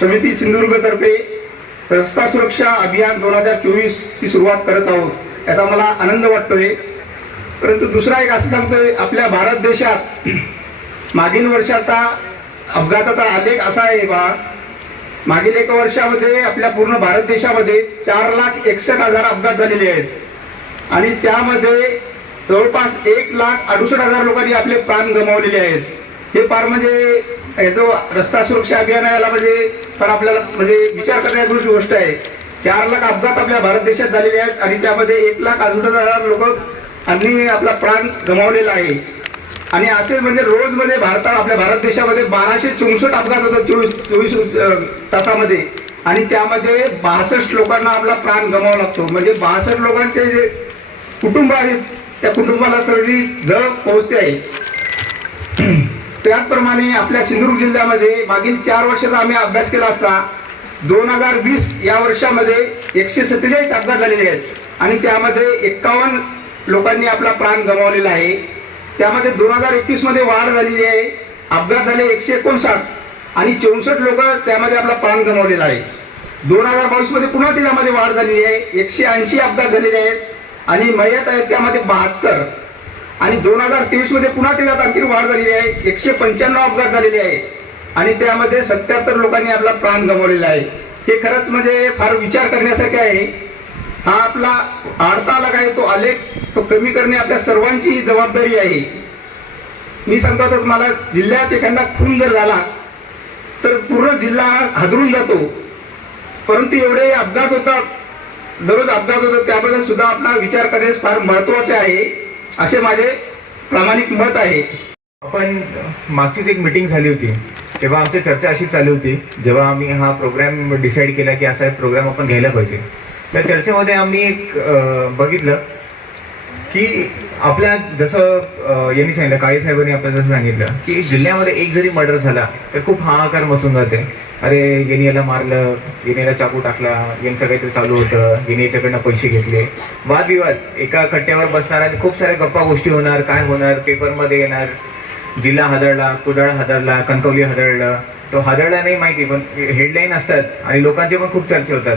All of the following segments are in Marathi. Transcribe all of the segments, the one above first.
समिती सिंधुदुर्गतर्फे रस्ता सुरक्षा अभियान दोन हजार चोवीस ची सुरुवात करत आहोत. याचा मला आनंद वाटतोय. परंतु दुसरा एक असं सांगतोय आपल्या भारत देशात मागील वर्षाचा अपघाताचा आलेख असा आहे बा मागील एका वर्षामध्ये आपल्या पूर्ण भारत देशामध्ये चार लाख एकसष्ट हजार अपघात झालेले आहेत. आणि त्यामध्ये जवळपास एक लाख अडुसष्ट हजार लोकांनी आपले प्राण गमावलेले आहेत. हे फार म्हणजे जो रस्ता सुरक्षा अभियान आहे याला म्हणजे पण आपल्याला म्हणजे विचार करण्याची गोष्ट आहे. चार लाख अपघात आपल्या भारत देशात झालेले आहेत आणि त्यामध्ये एक लाख अजून हजार लोक आणि आपला प्राण गमावलेला आहे. आणि असे म्हणजे रोजमध्ये भारतात आपल्या भारत देशामध्ये बाराशे चौसष्ट अपघात होतात चोवीस चोवीस तासामध्ये. आणि त्यामध्ये बासष्ट लोकांना आपला प्राण गमावा लागतो. म्हणजे बासष्ट लोकांचे जे कुटुंब आहेत त्या कुटुंबाला सर्वी जळ पोहोचते आहे. त्याचप्रमाणे आपल्या सिंधुदुर्ग जिल्ह्यामध्ये मागील चार वर्षाचा आम्ही अभ्यास केला असता दोन हजार वीस या वर्षामध्ये एकशे सत्तेचाळीस अपघात झालेले आहेत. आणि त्यामध्ये एक्कावन्न लोकांनी आपला प्राण गमावलेला आहे. त्यामध्ये दोन हजार एकवीसमध्ये वाढ झालेली आहे. अपघात झाले एकशे एकोणसाठ आणि चौसष्ट लोक त्यामध्ये आपला प्राण गमावलेला आहे. दोन हजार बावीसमध्ये पुन्हा त्यामध्ये वाढ झालेली आहे. एकशे ऐंशी अपघात झालेले आहेत. आणि मयत आहेत त्यामध्ये बहात्तर. आणि दोन हजार तेवीसमध्ये पुन्हा त्याच्यात आणखी वाढ झालेली आहे. एकशे पंच्याण्णव अपघात झालेले आहे. आणि त्यामध्ये सत्याहत्तर लोकांनी आपला प्राण गमावलेला आहे. हे खरंच म्हणजे फार विचार करण्यासारखे आहे. हा आपला आडता आला आहे तो आलेख तो कमी करणे आपल्या सर्वांची जबाबदारी आहे. मी सांगतातच मला जिल्ह्यात एखादा खून जर झाला तर पूर्ण जिल्हा हादरून जातो. परंतु एवढे अपघात होतात दररोज अपघात होतात त्याबद्दल सुद्धा आपला विचार करणे फार महत्त्वाचे आहे. असे माझे प्रामाणिक मत आहे. आपण मागचीच एक मीटिंग झाली होती. तेव्हा आमची चर्चा अशी चालू होती. जेव्हा आम्ही हा प्रोग्राम डिसाईड केला की असा एक प्रोग्राम आपण घ्यायला पाहिजे. त्या चर्चेमध्ये आम्ही एक बघितलं. की आपल्या जसं यांनी सांगितलं काळे साहेबांनी आपल्याला जसं सांगितलं की जिल्ह्यामध्ये एक जरी मर्डर झाला तर खूप हाहाकार मसून जाते. अरे यांनी याला मारलं यांनी याला चाकू टाकला यांचं काहीतरी चालू होतं यांनी याच्याकडनं पैसे घेतले. वादविवाद. एका कट्ट्यावर बसणार आणि खूप साऱ्या गप्पा गोष्टी होणार काय होणार पेपरमध्ये येणार. जिल्हा हादरला कुडाळ हादरला कणकवली हादरला. तो हादरला नाही माहिती पण हेडलाईन असतात आणि लोकांचे पण खूप चर्चे होतात.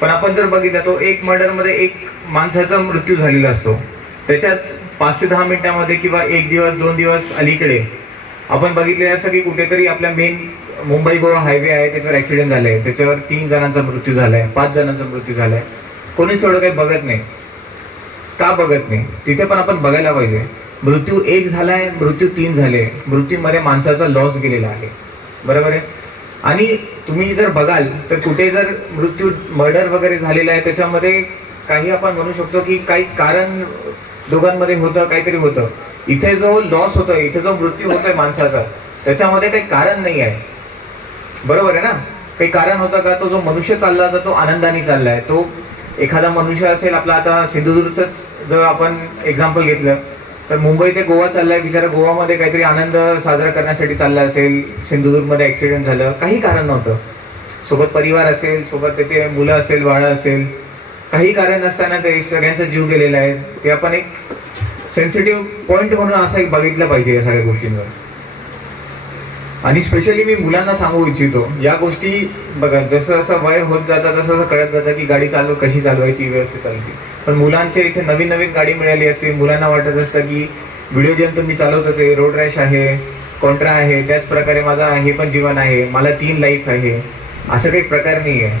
पण आपण जर बघितलं तो एक मर्डरमध्ये एक माणसाचा मृत्यू झालेला असतो. त्याच्यात पाच ते दहा मिनिटामध्ये किंवा एक दिवस दोन दिवस अलीकडे आपण बघितलेलं असं की कुठेतरी आपल्या मेन मुंबई गोवा हायवे आहे त्याच्यावर ऍक्सिडेंट झालाय. त्याच्यावर तीन जणांचा मृत्यू झालाय पाच जणांचा मृत्यू झालाय. कोणीच थोडं काही बघत नाही. का बघत नाही? तिथे पण आपण बघायला पाहिजे. मृत्यू एक झालाय मृत्यू तीन झाले. मृत्यूमध्ये माणसाचा लॉस गेलेला आहे. बरोबर आहे? आणि तुम्ही जर बघाल तर कुठे जर मृत्यू मर्डर वगैरे झालेला आहे त्याच्यामध्ये काही आपण म्हणू शकतो की काही कारण दोघांमध्ये होतं काहीतरी होतं. इथे जो लॉस होतोय इथे जो मृत्यू होतोय माणसाचा त्याच्यामध्ये काही कारण नाही आहे. बरोबर आहे ना? काही कारण होतं का? तो जो मनुष्य चालला होता तो आनंदाने चाललाय. तो एखादा मनुष्य असेल आपला आता सिंधुदुर्गच जर आपण एक्झाम्पल घेतलं तर मुंबई ते गोवा चाललाय. बिचारा गोवामध्ये काहीतरी आनंद साजरा करण्यासाठी चालला असेल. सिंधुदुर्गमध्ये ऍक्सिडेंट झालं. काही कारण नव्हतं. सोबत परिवार असेल सोबत त्याचे मुलं असेल बाळं असेल. काही कारण नसताना ते सगळ्यांचा जीव गेलेला आहे. ते आपण एक सेन्सिटिव्ह पॉइंट म्हणून असा एक बघितलं पाहिजे या सगळ्या गोष्टींवर. आणि स्पेशली मी मुलांना सांगू इच्छितो या गोष्टी बघा जसं जसं वय होत जातं तसं तसं कळत जातं की गाडी चालू कशी चालवायची व्यवस्थित चालते. पण मुलांच्या इथे नवीन नवीन गाडी मिळाली असते मुलांना वाटत असतं की व्हिडिओ गेम तर मी चालवतोच आहे रोड रॅश आहे कॉन्ट्रा आहे त्याच प्रकारे माझा हे पण जीवन आहे मला तीन लाईफ आहे. असं काही प्रकार नाही आहे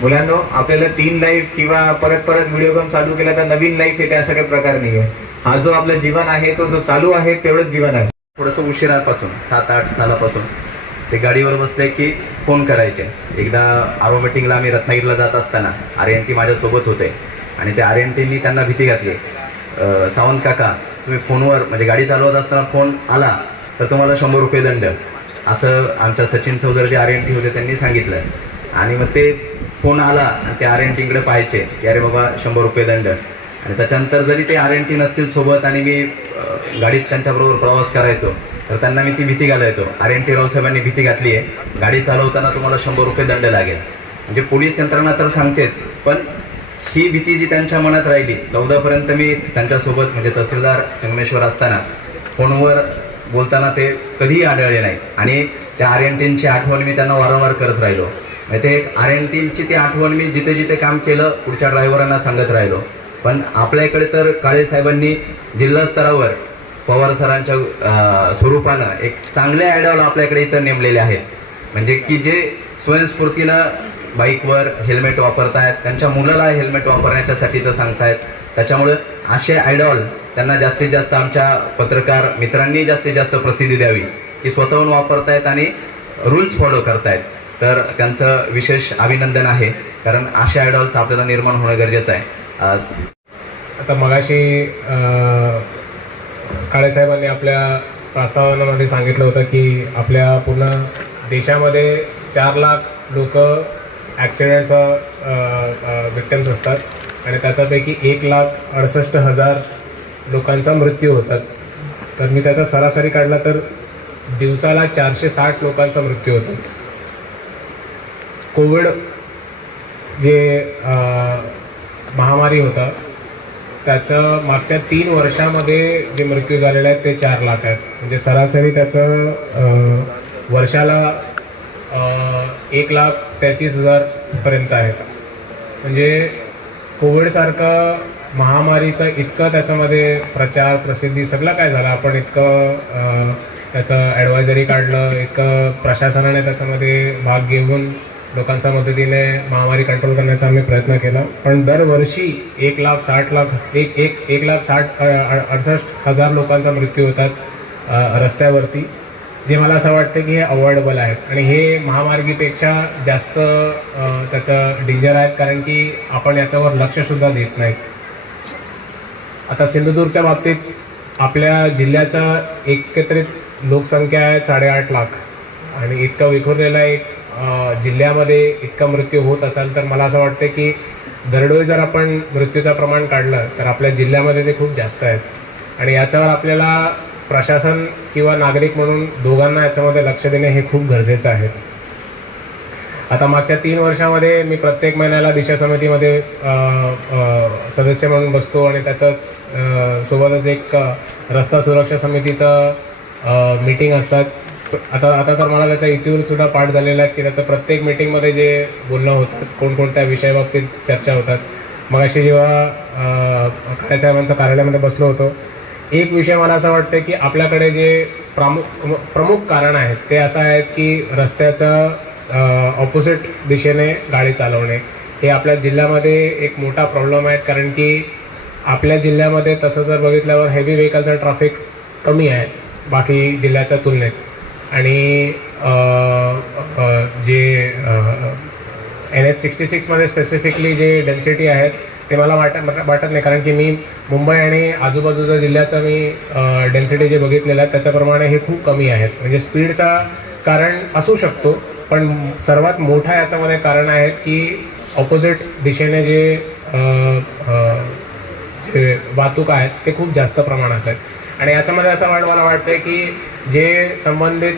मुलांनो आपल्याला तीन लाईफ किंवा परत परत व्हिडिओ गेम चालू केला तर नवीन लाईफ येते असा काही प्रकार नाही आहे हा जो आपलं जीवन आहे तो जो चालू आहे तेवढंच जीवन आहे. थोडंसं उशिरापासून सात आठ सालापासून ते गाडीवर बसले की फोन करायचे. एकदा आरो मिटिंगला आम्ही रत्नागिरीला जात असताना आर्यन एन टी माझ्यासोबत होते. आणि त्या आर एन टीनी त्यांना भीती घातली. सावंत काका तुम्ही फोनवर म्हणजे गाडी चालवत असताना फोन आला तर तुम्हाला शंभर रुपये दंड. असं आमच्या सचिन चौधरी जे आर एन टी होते त्यांनी सांगितलं. आणि मग ते फोन आला आणि ते आर एन टीकडे पाहायचे की अरे बाबा शंभर रुपये दंड. आणि त्याच्यानंतर जरी ते आर एन टी नसतील सोबत आणि मी गाडीत त्यांच्याबरोबर प्रवास करायचो तर त्यांना मी ती भीती घालायचो. आर एन टी रावसाहेबांनी भीती घातली आहे. गाडी चालवताना तुम्हाला शंभर रुपये दंड लागेल. म्हणजे पोलीस यंत्रणा तर सांगतेच पण ही भीती जी त्यांच्या मनात राहिली चौदापर्यंत मी त्यांच्यासोबत म्हणजे तहसीलदार संगमेश्वर असताना फोनवर बोलताना ते कधीही आढळले नाही. आणि त्या आर एन टीनची आठवण मी त्यांना वारंवार करत राहिलो. ते आर एन टीनची ती आठवण मी जिथे जिथे काम केलं पुढच्या ड्रायव्हरांना सांगत राहिलो. पण आपल्या इकडे तर काळे साहेबांनी जिल्हा स्तरावर पवार सरांच्या स्वरूपानं एक चांगले आयडॉल आपल्याकडे इथं नेमलेले आहेत. म्हणजे की जे स्वयंस्फूर्तीनं बाईकवर हेल्मेट वापरतायत त्यांच्या मुलाला हेल्मेट वापरण्याच्यासाठीचं सांगतायत. त्याच्यामुळं असे आयडॉल त्यांना जास्तीत जास्त आमच्या पत्रकार मित्रांनी जास्तीत जास्त प्रसिद्धी द्यावी. की स्वतःहून वापरतायत आणि रूल्स फॉलो करतायत. तर त्यांचं विशेष अभिनंदन आहे कारण असे आयडॉल्स आपल्याला निर्माण होणं गरजेचं आहे. आता मगाशी काळेसाहेबांनी आपल्या प्रस्तावनामध्ये सांगितलं होतं की आपल्या पूर्ण देशामध्ये चार लाख लोक ॲक्सिडेंटचा विक्टम्स असतात. आणि त्याच्यापैकी एक लाख अडसष्ट हजार लोकांचा मृत्यू होतात. तर मी त्याचा सरासरी काढला तर दिवसाला चारशे साठ लोकांचा मृत्यू होतो. कोविड जे महामारी होता त्याचं मागच्या तीन वर्षामध्ये जे मृत्यू झालेले आहेत ते चार लाख आहेत. म्हणजे सरासरी त्याचं वर्षाला एक लाख तेहतीस हजारपर्यंत आहेत म्हणजे कोविडसारखं महामारीचं इतकं त्याच्यामध्ये प्रचार प्रसिद्धी सगळं काय झालं? आपण इतकं त्याचं ॲडवायझरी काढलं इतकं प्रशासनाने त्याच्यामध्ये भाग घेऊन लोकांच्या मदतीने महामारी कंट्रोल करण्याचा आम्ही प्रयत्न केला. पण दरवर्षी एक लाख साठ लाख एक एक एक लाख साठ अ, अडसष्ट हजार लोकांचा मृत्यू होतात रस्त्यावरती. जे मला असं वाटतं की हे अवॉइडेबल आहेत. आणि हे महामार्गीपेक्षा जास्त त्याचं डेंजर आहेत कारण की आपण याच्यावर लक्षसुद्धा देत नाहीत आता सिंधुदुर्गच्या बाबतीत आपल्या जिल्ह्याचा एकत्रित लोकसंख्या आहे साडेआठ लाख. आणि इतकं विखुरलेला एक जिल्ह्यामध्ये इतका मृत्यू होत असेल तर मला असं वाटतं की दरडोई जर आपण मृत्यूचं प्रमाण काढलं तर आपल्या जिल्ह्यामध्ये ते खूप जास्त आहेत. आणि याच्यावर आपल्याला प्रशासन किंवा नागरिक म्हणून दोघांना याच्यामध्ये लक्ष देणे हे खूप गरजेचं आहे. आता मागच्या तीन वर्षामध्ये मी प्रत्येक महिन्याला दिशा समितीमध्ये सदस्य म्हणून बसतो आणि त्याचंच सोबतच एक रस्ता सुरक्षा समितीचं मीटिंग असतात. आता आता तर मला त्याचा इतिवृत्त पाठ झालेला आहे की त्याचं प्रत्येक मीटिंगमध्ये जे बोलणं होतं कोणकोणत्या विषयाबाबतीत चर्चा होतात. मग अशी जेव्हा अ, साहेबांच्या कार्यालयामध्ये बसलो होतो एक विषय मला असं वाटतं की आपल्याकडे जे प्रमुख प्रमुख कारण आहेत ते असं आहेत की रस्त्याचं ऑपोजिट दिशेने गाडी चालवणे. हे आपल्या जिल्ह्यामध्ये एक मोठा प्रॉब्लेम आहे कारण की आपल्या जिल्ह्यामध्ये तसं जर बघितल्यावर हेवी व्हेकलचं ट्रॅफिक कमी आहे बाकी जिल्ह्याच्या तुलनेत. आणि जे एन एच सिक्स्टी सिक्समध्ये स्पेसिफिकली जे डेन्सिटी आहेत ते मला वाटत वाटत नाही. कारण की मी मुंबई आणि आजूबाजूच्या जिल्ह्याचा मी डेन्सिटी जे बघितलेलं आहे त्याच्याप्रमाणे हे खूप कमी आहेत. म्हणजे स्पीडचा कारण असू शकतो पण सर्वात मोठा याच्यामध्ये कारण आहे की ऑपोजिट दिशेने जे वाहतूक आहेत ते खूप जास्त प्रमाणात आहेत. आणि याच्यामध्ये असं वाट मला वाटतं की जे संबंधित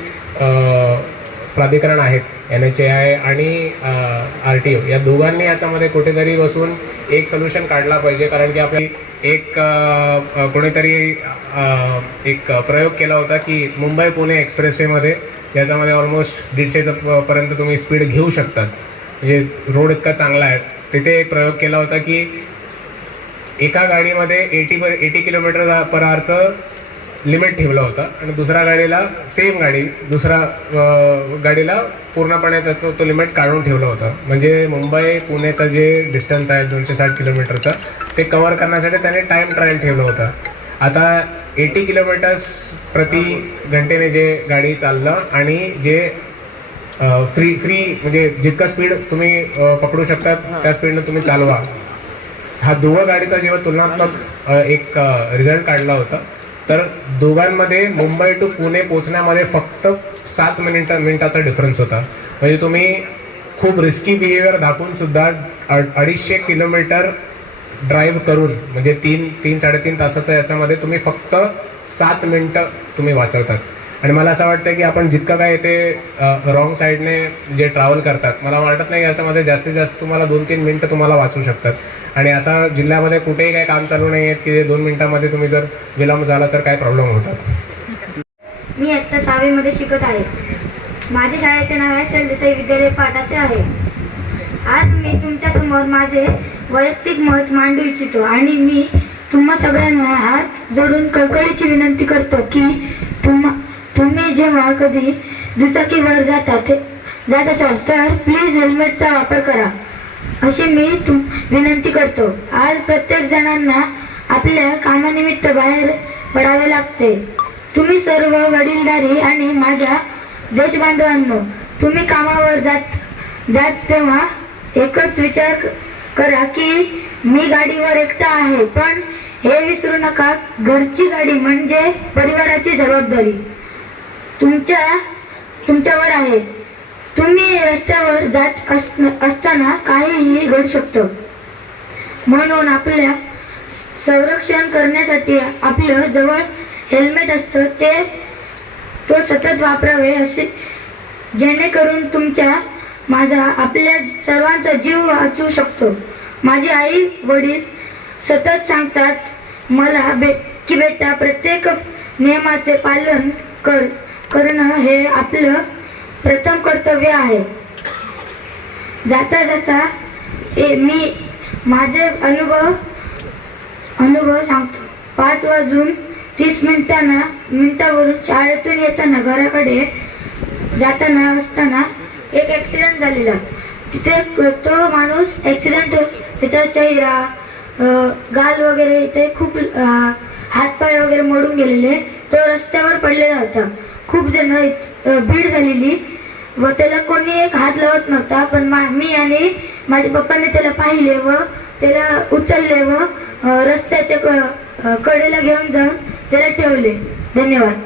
प्राधिकरण आहेत एन एच ए आय आणि आर टी ओ या दोघांनी याच्यामध्ये कुठेतरी बसून एक सोल्युशन काढला पाहिजे. कारण की आपली एक अ, कोणीतरी एक प्रयोग केला होता की मुंबई पुणे एक्सप्रेसवेमध्ये याच्यामध्ये ऑलमोस्ट दीडशेचं पर्यंत तुम्ही स्पीड घेऊ शकतात. म्हणजे रोड इतका चांगला आहे. तिथे एक प्रयोग केला होता की एका गाडीमध्ये eighty per eighty kilometre per आवरचं limit ठेवलं होतं. आणि दुसऱ्या गाडीला सेम गाडी दुसरा अं, गाडीला पूर्णपणे त्याचं तो लिमिट काढून ठेवलं होतं. म्हणजे मुंबई पुण्याचं जे डिस्टन्स आहे दोनशे साठ किलोमीटरचं ते कव्हर करण्यासाठी त्याने टाईम ट्रायल ठेवलं होतं. आता एटी किलोमीटर्स प्रति घंटेने जे गाडी चाललं आणि जे फ्री फ्री म्हणजे जितका स्पीड तुम्ही पकडू शकता त्या स्पीडनं तुम्ही चालवा. हा दोघं गाडीचा जेव्हा तुलनात्मक एक रिझल्ट काढला होता तर दोघांमध्ये मुंबई टू पुणे पोहोचण्यामध्ये फक्त सात मिनिट मिनिटाचा डिफरन्स होता. म्हणजे तुम्ही खूप रिस्की बिहेवियर दाखवून सुद्धा अडीचशे किलोमीटर ड्राईव्ह करून म्हणजे तीन तीन साडेतीन तासाचा याच्यामध्ये तुम्ही फक्त सात मिनटं तुम्ही वाचवतात. आणि मला असं वाटतं की आपण जितकं काय ते रॉंग साईडने जे ट्रॅव्हल करतात मला वाटत नाही याच्यामध्ये जास्तीत जास्त तुम्हाला दोन तीन मिनटं तुम्हाला वाचू शकतात. आणि असा जिल्ह्यामध्ये कुठेही काही काम चालू नाही आहेत की दोन मिनटामध्ये तुम्ही जर विलंब झाला तर काय प्रॉब्लेम होतात? मी आत्ता सहावीमध्ये शिकत आहे. माझ्या शाळेचे नाव आहे सेल देसाई विद्यालय पाठ असे आहे. आज मी तुमच्यासमोर माझे वैयक्तिक मत मांडू इच्छितो आणि मी तुम्हा सगळ्यांना हात जोडून कळकळीची विनंती करतो की तुम्हा तुम्ही जेव्हा कधी दुचाकीवर जातात जात असाल तर प्लीज हेल्मेटचा वापर करा. अशी मी तुम विनंती करतो. आज प्रत्येक जणांना आपल्या कामानिमित्त बाहेर पडावे लागते. तुम्ही सर्व वडीलधारी आणि माझ्या देशबांधवांनो तुम्ही कामावर जात जात तेव्हा एकच विचार करा की मी गाडीवर एकटा आहे पण हे विसरू नका. घरची गाडी म्हणजे परिवाराची जबाबदारी. तुमच्या तुमच्यावर आहे. तुम्ही रस्त्यावर जात असताना काहीही घडू शकतं. म्हणून आपल्या संरक्षण करण्यासाठी आपलं जवळ हेल्मेट असतं ते तो सतत वापरावे असे जेणेकरून तुमच्या माझा आपल्या सर्वांचा जीव वाचू शकतो. माझी आई वडील सतत सांगतात मला बे की बेटा प्रत्येक नियमाचे पालन कर. करणं हे आपलं प्रथम कर्तव्य आहे. जाता जाता ए मी माझे अनुभव अनुभव सांगतो. पाच वाजून तीस मिनिटांना मिनिटावरून शाळेतून येताना घराकडे जाताना असताना एक ॲक्सिडेंट झालेला. तिथे तो माणूस ॲक्सिडेंट त्याचा चेहरा गाल वगैरे ते खूप हातपाय वगैरे मोडून गेलेले तो रस्त्यावर पडलेला होता. खूप जण भीड झालेली. व त्याला कोणी एक हात लावत नव्हता पण मा मी आणि माझ्या पप्पाने त्याला पाहिले व त्याला उचलले व रस्त्याच्या क- कडेला घेऊन जाऊन त्याला ठेवले. धन्यवाद.